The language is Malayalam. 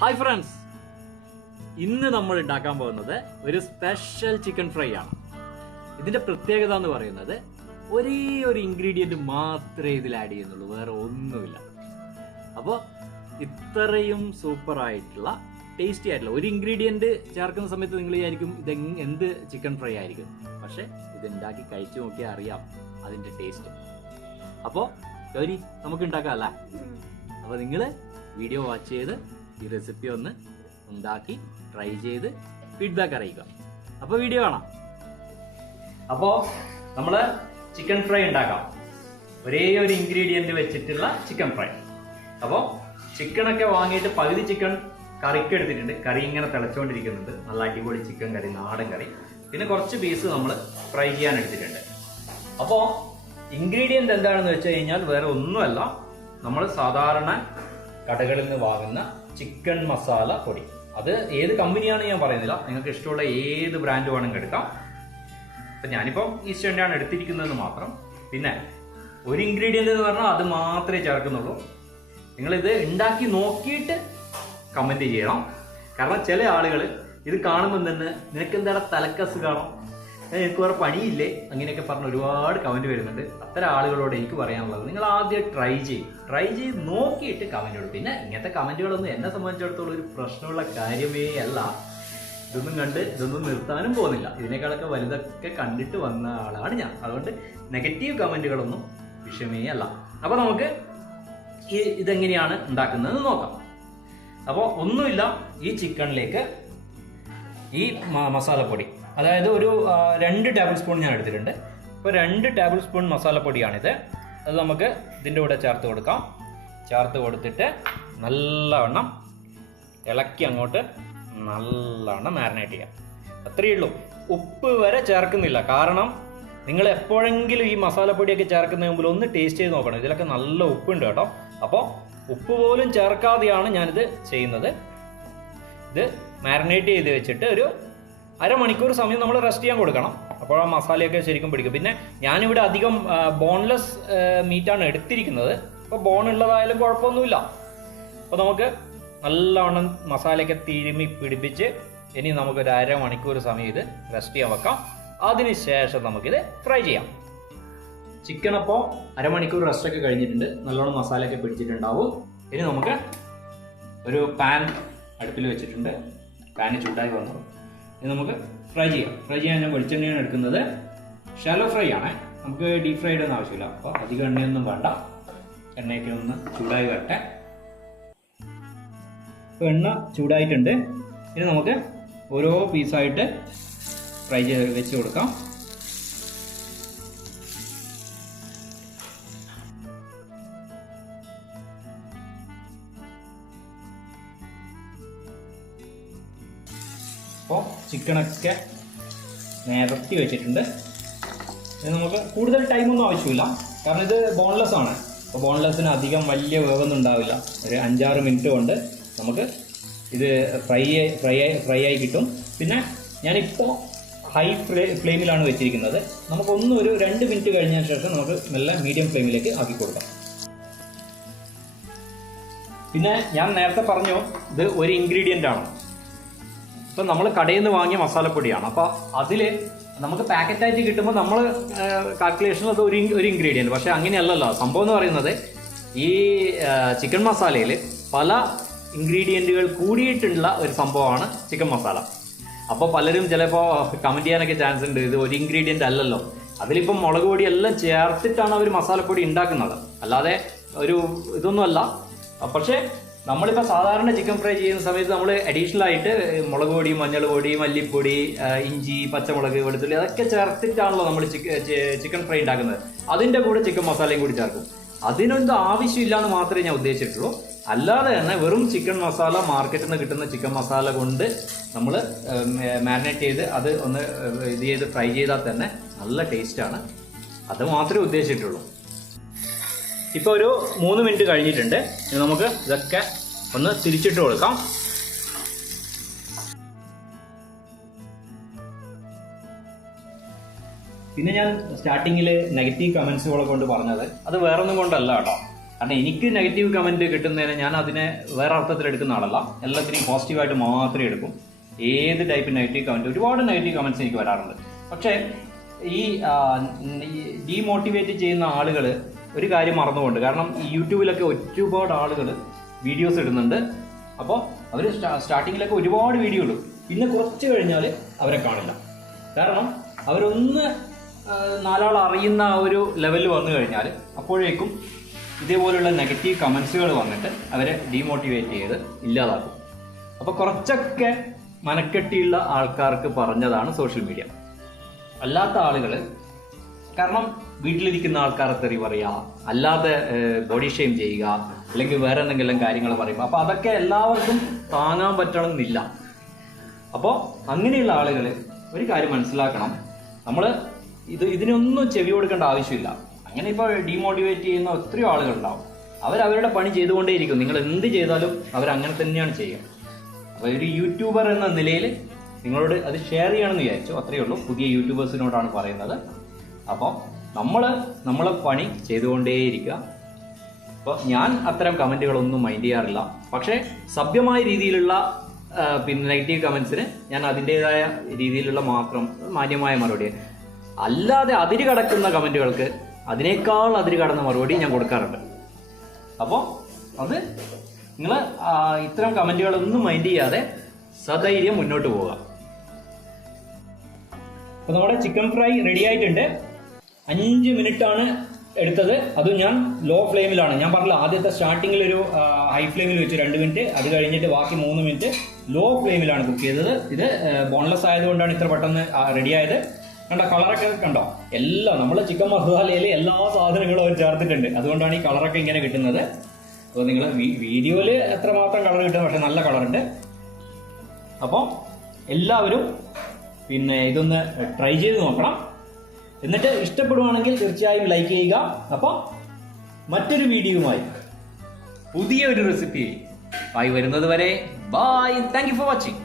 ഹായ് ഫ്രണ്ട്സ് ഇന്ന് നമ്മൾ ഉണ്ടാക്കാൻ പോകുന്നത് ഒരു സ്പെഷ്യൽ ചിക്കൻ ഫ്രൈ ആണ്. ഇതിന്റെ പ്രത്യേകത എന്ന് പറയുന്നത് ഒരേ ഒരു ഇൻഗ്രീഡിയന്റ് മാത്രമേ ഇതിൽ ആഡ് ചെയ്യുന്നുള്ളൂ വേറെ ഒന്നുമില്ല. അപ്പോൾ ഇത്രയും സൂപ്പറായിട്ടുള്ള ടേസ്റ്റി ആയിട്ടുള്ള ഒരു ഇൻഗ്രീഡിയന്റ് ചേർക്കുന്ന സമയത്ത് നിങ്ങൾ വിചാരിക്കും ഇത് എന്ത് ചിക്കൻ ഫ്രൈ ആയിരിക്കും. പക്ഷേ ഇത് ഉണ്ടാക്കി കഴിച്ചു നോക്കിയാൽ അറിയാം അതിന്റെ ടേസ്റ്റ് അപ്പോൾ ഗൗരി നമുക്ക് ഉണ്ടാക്കാം അല്ലേ? അപ്പോൾ നിങ്ങൾ വീഡിയോ വാച്ച് ചെയ്ത് ഈ റെസിപ്പി ഒന്ന് ഉണ്ടാക്കി ട്രൈ ചെയ്ത് ഫീഡ്ബാക്ക് അറിയിക്കുക. അപ്പോൾ വീഡിയോ കാണാം. അപ്പോൾ നമ്മൾ ചിക്കൻ ഫ്രൈ ഉണ്ടാക്കാം. ഒരേ ഒരു ഇൻഗ്രീഡിയന്റ് വെച്ചിട്ടുള്ള ചിക്കൻ ഫ്രൈ അപ്പോൾ ചിക്കനൊക്കെ വാങ്ങിയിട്ട് പകുതി ചിക്കൻ കറിക്ക് എടുത്തിട്ടുണ്ട്. കറി ഇങ്ങനെ തിളച്ചുകൊണ്ടിരിക്കുന്നുണ്ട് നല്ല അടിപൊളി ചിക്കൻ കറി നാടൻ കറി. പിന്നെ കുറച്ച് പീസ് നമ്മൾ ഫ്രൈ ചെയ്യാൻ എടുത്തിട്ടുണ്ട്. അപ്പോൾ ഇൻഗ്രീഡിയന്റ് എന്താണെന്ന് വെച്ച് കഴിഞ്ഞാൽ വേറെ ഒന്നുമല്ല. നമ്മൾ സാധാരണ കടകളിൽ നിന്ന് വാങ്ങുന്ന ചിക്കൻ മസാല പൊടി. അത് ഏത് കമ്പനിയാണ് ഞാൻ പറയുന്നില്ല. നിങ്ങൾക്ക് ഇഷ്ടമുള്ള ഏത് ബ്രാൻഡ് വേണമെങ്കിൽ എടുക്കാം. അപ്പം ഞാനിപ്പം ഈസ്റ്റേൺ ആണ് എടുത്തിരിക്കുന്നതെന്ന് മാത്രം. പിന്നെ ഒരു ഇൻഗ്രീഡിയന്റ് എന്ന് പറഞ്ഞാൽ അത് മാത്രമേ ചേർക്കുന്നുള്ളൂ. നിങ്ങളിത് ഉണ്ടാക്കി നോക്കിയിട്ട് കമന്റ് ചെയ്യണം. കാരണം ചില ആളുകൾ ഇത് കാണുമ്പോൾ തന്നെ നിനക്ക് എന്താണ് തലക്കസ് കാണും? എനിക്ക് വേറെ പണിയില്ലേ? അങ്ങനെയൊക്കെ പറഞ്ഞ് ഒരുപാട് കമന്റ് വരുന്നുണ്ട്. അത്തരം ആളുകളോട് എനിക്ക് പറയാനുള്ളത് നിങ്ങൾ ആദ്യം ട്രൈ ചെയ്യും. ട്രൈ ചെയ്ത് നോക്കിയിട്ട് കമന്റ് ഇടും. പിന്നെ ഇങ്ങനത്തെ കമന്റുകളൊന്നും എന്നെ സംബന്ധിച്ചിടത്തോളം ഒരു പ്രശ്നമുള്ള കാര്യമേ അല്ല. ഇതൊന്നും കണ്ട് ഇതൊന്നും നിർത്താനും പോകുന്നില്ല. ഇതിനേക്കാളൊക്കെ വലുതൊക്കെ കണ്ടിട്ട് വന്ന ആളാണ് ഞാൻ. അതുകൊണ്ട് നെഗറ്റീവ് കമന്റുകളൊന്നും വിഷയമേ അല്ല. അപ്പൊ നമുക്ക് ഈ ഇതെങ്ങനെയാണ് ഉണ്ടാക്കുന്നതെന്ന് നോക്കാം. അപ്പോൾ ഒന്നുമില്ല ഈ ചിക്കനിലേക്ക് ഈ മസാലപ്പൊടി. അതായത് ഒരു രണ്ട് ടേബിൾ സ്പൂൺ ഞാൻ എടുത്തിട്ടുണ്ട്. അപ്പോൾ രണ്ട് ടേബിൾ സ്പൂൺ മസാലപ്പൊടിയാണിത്. അത് നമുക്ക് ഇതിന്റെ കൂടെ ചേർത്ത് കൊടുക്കാം. ചേർത്ത് കൊടുത്തിട്ട് നല്ലവണ്ണം ഇളക്കി അങ്ങോട്ട് നല്ലവണ്ണം മാരിനേറ്റ് ചെയ്യാം. അത്രയേ ഉള്ളൂ. ഉപ്പ് വരെ ചേർക്കുന്നില്ല. കാരണം നിങ്ങൾ എപ്പോഴെങ്കിലും ഈ മസാലപ്പൊടിയൊക്കെ ചേർക്കുന്നതിന് മുമ്പിൽ ഒന്ന് ടേസ്റ്റ് ചെയ്ത് നോക്കണം. ഇതിലൊക്കെ നല്ല ഉപ്പുണ്ട് കേട്ടോ. അപ്പോൾ ഉപ്പ് പോലും ചേർക്കാതെയാണ് ഞാനിത് ചെയ്യുന്നത്. ഇത് മാരിനേറ്റ് ചെയ്ത് വെച്ചിട്ട് ഒരു അരമണിക്കൂർ സമയം നമ്മൾ റെസ്റ്റ് ചെയ്യാൻ കൊടുക്കണം. അപ്പോൾ ആ മസാലയൊക്കെ ശരിക്കും പിടിക്കും. പിന്നെ ഞാനിവിടെ അധികം ബോൺലെസ് മീറ്റാണ് എടുത്തിരിക്കുന്നത്. അപ്പോൾ ബോൺ ഉള്ളതായാലും കുഴപ്പമൊന്നുമില്ല. അപ്പോൾ നമുക്ക് നല്ലവണ്ണം മസാലയൊക്കെ തിരുമി പിടിപ്പിച്ച് ഇനി നമുക്കൊരു അരമണിക്കൂർ സമയം ഇത് റെസ്റ്റ് ചെയ്യാൻ വെക്കാം. അതിന് ശേഷം നമുക്കിത് ഫ്രൈ ചെയ്യാം. ചിക്കൻ അപ്പോൾ അരമണിക്കൂർ റെസ്റ്റ് ഒക്കെ കഴിഞ്ഞിട്ടുണ്ട്. നല്ലോണം മസാലയൊക്കെ പിടിച്ചിട്ടുണ്ടാവും. ഇനി നമുക്ക് ഒരു പാൻ അടുപ്പിൽ വെച്ചിട്ടുണ്ട്. പാന് ചൂടായി വന്നു. ഇനി നമുക്ക് ഫ്രൈ ചെയ്യാം. ഫ്രൈ ചെയ്യാൻ ഞാൻ വെളിച്ചെണ്ണയാണ് എടുക്കുന്നത്. ഷാലോ ഫ്രൈ ആണ്. നമുക്ക് ഡീപ് ഫ്രൈഡ് ഒന്നും ആവശ്യമില്ല. അപ്പോൾ അധികം എണ്ണയൊന്നും വേണ്ട. എണ്ണയൊക്കെ ഒന്ന് ചൂടായി വരട്ടെ. എണ്ണ ചൂടായിട്ടുണ്ട്. ഇനി നമുക്ക് ഓരോ പീസായിട്ട് ഫ്രൈ ചെയ്ത് വെച്ച് കൊടുക്കാം. ചിക്കനൊക്കെ നിരത്തി വെച്ചിട്ടുണ്ട്. ഇത് നമുക്ക് കൂടുതൽ ടൈമൊന്നും ആവശ്യമില്ല. കാരണം ഇത് ബോൺലെസ് ആണ്. അപ്പോൾ ബോൺലെസ്സിന് അധികം വലിയ വേവൊന്നും ഉണ്ടാവില്ല. ഒരു അഞ്ചാറ് മിനിറ്റ് കൊണ്ട് നമുക്ക് ഇത് ഫ്രൈ ഫ്രൈ ഫ്രൈ ആയി കിട്ടും. പിന്നെ ഞാനിപ്പോൾ ഹൈ ഫ്ലേ ഫ്ലെയിമിലാണ് വെച്ചിരിക്കുന്നത്. നമുക്കൊന്നും ഒരു രണ്ട് മിനിറ്റ് കഴിഞ്ഞതിന് ശേഷം നമുക്ക് നല്ല മീഡിയം ഫ്ലെയിമിലേക്ക് ആക്കി കൊടുക്കാം. പിന്നെ ഞാൻ നേരത്തെ പറഞ്ഞു ഇത് ഒരു ഇൻഗ്രീഡിയന്റ് ആണ്. ഇപ്പം നമ്മൾ കടയിൽ നിന്ന് വാങ്ങിയ മസാലപ്പൊടിയാണ്. അപ്പോൾ അതിൽ നമുക്ക് പാക്കറ്റായിട്ട് കിട്ടുമ്പോൾ നമ്മൾ കാൽക്കുലേഷൻ അത് ഒരു ഒരു ഇൻഗ്രീഡിയന്റ് പക്ഷേ അങ്ങനെയല്ലല്ലോ. സംഭവം എന്ന് പറയുന്നത് ഈ ചിക്കൻ മസാലയിൽ പല ഇൻഗ്രീഡിയന്റുകൾ കൂടിയിട്ടുള്ള ഒരു സംഭവമാണ് ചിക്കൻ മസാല അപ്പോൾ പലരും ചിലപ്പോൾ കമന്റ് ചെയ്യാനൊക്കെ ചാൻസ് ഉണ്ട്. ഇത് ഒരു ഇൻഗ്രീഡിയന്റ് അല്ലല്ലോ. അതിലിപ്പം മുളക് പൊടി എല്ലാം ചേർത്തിട്ടാണ് അവർ മസാലപ്പൊടി ഉണ്ടാക്കുന്നത്. അല്ലാതെ ഒരു ഇതൊന്നുമല്ല. പക്ഷേ നമ്മളിപ്പോൾ സാധാരണ ചിക്കൻ ഫ്രൈ ചെയ്യുന്ന സമയത്ത് നമ്മൾ അഡീഷണൽ ആയിട്ട് മുളക് പൊടി മഞ്ഞൾ പൊടി മല്ലിപ്പൊടി ഇഞ്ചി പച്ചമുളക് വെളുത്തുള്ളി അതൊക്കെ ചേർത്തിട്ടാണല്ലോ നമ്മൾ ചിക്കൻ ഫ്രൈ ഉണ്ടാക്കുന്നത് അതിന്റെ കൂടെ ചിക്കൻ മസാലയും കൂടി ചേർക്കും. അതിനൊന്നും ആവശ്യമില്ല എന്ന് മാത്രമേ ഞാൻ ഉദ്ദേശിച്ചിട്ടുള്ളൂ. അല്ലാതെ തന്നെ വെറും ചിക്കൻ മസാല മാർക്കറ്റിൽ നിന്ന് കിട്ടുന്ന ചിക്കൻ മസാല കൊണ്ട് നമ്മൾ മാരിനേറ്റ് ചെയ്ത് അത് ഒന്ന് ഇത് ചെയ്ത് ഫ്രൈ ചെയ്താൽ തന്നെ നല്ല ടേസ്റ്റാണ് അത് മാത്രമേ ഉദ്ദേശിച്ചിട്ടുള്ളൂ. ഇപ്പോൾ ഒരു മൂന്ന് മിനിറ്റ് കഴിഞ്ഞിട്ടുണ്ട്. ഇനി നമുക്ക് ഇതൊക്കെ ഒന്ന് തിരിച്ചിട്ട് കൊടുക്കാം. പിന്നെ ഞാൻ സ്റ്റാർട്ടിങ്ങിൽ നെഗറ്റീവ് കമൻസുകളെ കൊണ്ട് പറഞ്ഞത് അത് വേറൊന്നും കൊണ്ടല്ല കേട്ടോ. കാരണം എനിക്ക് നെഗറ്റീവ് കമന്റ് കിട്ടുന്നതിന് ഞാൻ അതിനെ വേറെ അർത്ഥത്തിൽ എടുക്കുന്ന ആളല്ല. എല്ലാത്തിനെയും പോസിറ്റീവായിട്ട് മാത്രമേ എടുക്കും. ഏത് ടൈപ്പ് നെഗറ്റീവ് കമന്റ് ഒരുപാട് നെഗറ്റീവ് കമന്റ്സ് എനിക്ക് വരാറുണ്ട്. പക്ഷേ ഈ ഡീമോട്ടിവേറ്റ് ചെയ്യുന്ന ആളുകൾ ഒരു കാര്യം മറന്നുകൊണ്ട് കാരണം യൂട്യൂബിലൊക്കെ ഒരുപാട് ആളുകൾ വീഡിയോസ് ഇടുന്നുണ്ട്. അപ്പോൾ അവർ സ്റ്റാർട്ടിങ്ങിലൊക്കെ ഒരുപാട് വീഡിയോ ഇടും. പിന്നെ കുറച്ച് കഴിഞ്ഞാൽ അവരെ കാണില്ല. കാരണം അവരൊന്ന് നാലാൾ അറിയുന്ന ആ ഒരു ലെവലിൽ വന്നു കഴിഞ്ഞാൽ അപ്പോഴേക്കും ഇതേപോലുള്ള നെഗറ്റീവ് കമൻസുകൾ വന്നിട്ട് അവരെ ഡീമോട്ടിവേറ്റ് ചെയ്ത് ഇല്ലാതാക്കും. അപ്പോൾ കുറച്ചൊക്കെ മനക്കെട്ടിയുള്ള ആൾക്കാർക്ക് പറഞ്ഞതാണ് സോഷ്യൽ മീഡിയ അല്ലാത്ത ആളുകൾ കാരണം വീട്ടിലിരിക്കുന്ന ആൾക്കാരെ തെറി പറയുക അല്ലാതെ ബോഡി ഷെയിം ചെയ്യുക അല്ലെങ്കിൽ വേറെ എന്തെങ്കിലും കാര്യങ്ങൾ പറയുക. അപ്പോൾ അതൊക്കെ എല്ലാവർക്കും താങ്ങാൻ പറ്റണമെന്നില്ല. അപ്പോൾ അങ്ങനെയുള്ള ആളുകൾ ഒരു കാര്യം മനസ്സിലാക്കണം. നമ്മൾ ഇത് ഇതിനൊന്നും ചെവി കൊടുക്കേണ്ട ആവശ്യമില്ല. അങ്ങനെ ഇപ്പോൾ ഡീമോട്ടിവേറ്റ് ചെയ്യുന്ന ഒത്തിരി ആളുകളുണ്ടാവും. അവരവരുടെ പണി ചെയ്തുകൊണ്ടേയിരിക്കും. നിങ്ങൾ എന്ത് ചെയ്താലും അവർ അങ്ങനെ തന്നെയാണ് ചെയ്യുക. അപ്പോൾ ഒരു യൂട്യൂബർ എന്ന നിലയിൽ നിങ്ങളോട് അത് ഷെയർ ചെയ്യണമെന്ന് വിചാരിച്ചു. അത്രയേ ഉള്ളൂ. പുതിയ യൂട്യൂബേഴ്സിനോടാണ് പറയുന്നത്. അപ്പോൾ നമ്മൾ നമ്മളെ പണി ചെയ്തുകൊണ്ടേയിരിക്കുക. അപ്പോൾ ഞാൻ അത്തരം കമന്റുകളൊന്നും മൈൻഡ് ചെയ്യാറില്ല. പക്ഷേ സഭ്യമായ രീതിയിലുള്ള പിന്നെ നെഗറ്റീവ് കമൻസിന് ഞാൻ അതിന്റെതായ രീതിയിലുള്ള മാത്രം മാന്യമായ മറുപടി. അല്ലാതെ അതിര് കടക്കുന്ന കമന്റുകൾക്ക് അതിനേക്കാൾ അതിര് കടന്ന മറുപടി ഞാൻ കൊടുക്കാറുണ്ട്. അപ്പോൾ അത് നിങ്ങൾ ഇത്തരം കമന്റുകളൊന്നും മൈൻഡ് ചെയ്യാതെ സധൈര്യം മുന്നോട്ട് പോവുക. അപ്പോൾ നമ്മുടെ ചിക്കൻ ഫ്രൈ റെഡി ആയിട്ടുണ്ട്. അഞ്ച് ആണ് എടുത്തത്. അതും ഞാൻ ലോ ഫ്ലെയിമിലാണ് ഞാൻ പറഞ്ഞില്ല ആദ്യത്തെ സ്റ്റാർട്ടിങ്ങിൽ ഒരു ഹൈ ഫ്ലെയിമിൽ വെച്ച് രണ്ട് മിനിറ്റ്. അത് കഴിഞ്ഞിട്ട് ബാക്കി മൂന്ന് മിനിറ്റ് ലോ ഫ്ലെയിമിലാണ് കുക്ക് ചെയ്തത്. ഇത് ബോൺലെസ് ആയതുകൊണ്ടാണ് ഇത്ര പെട്ടെന്ന് റെഡി ആയത്. കണ്ട കളറൊക്കെ കണ്ടോ? എല്ലാം നമ്മൾ ചിക്കൻ മസാലയിൽ എല്ലാ സാധനങ്ങളും അവർ ചേർത്തിട്ടുണ്ട്. അതുകൊണ്ടാണ് ഈ കളറൊക്കെ ഇങ്ങനെ കിട്ടുന്നത്. അപ്പോൾ നിങ്ങൾ വീഡിയോയിൽ എത്രമാത്രം കളർ കിട്ടും പക്ഷെ നല്ല കളറുണ്ട് അപ്പോൾ എല്ലാവരും പിന്നെ ഇതൊന്ന് ട്രൈ ചെയ്ത് നോക്കണം. എന്നിട്ട് ഇഷ്ടപ്പെടുവാണെങ്കിൽ തീർച്ചയായും ലൈക്ക് ചെയ്യുക. അപ്പോൾ മറ്റൊരു വീഡിയോയുമായി. പുതിയ ഒരു റെസിപ്പി ആയി വരുന്നത് വരെ. Bye thank you for watching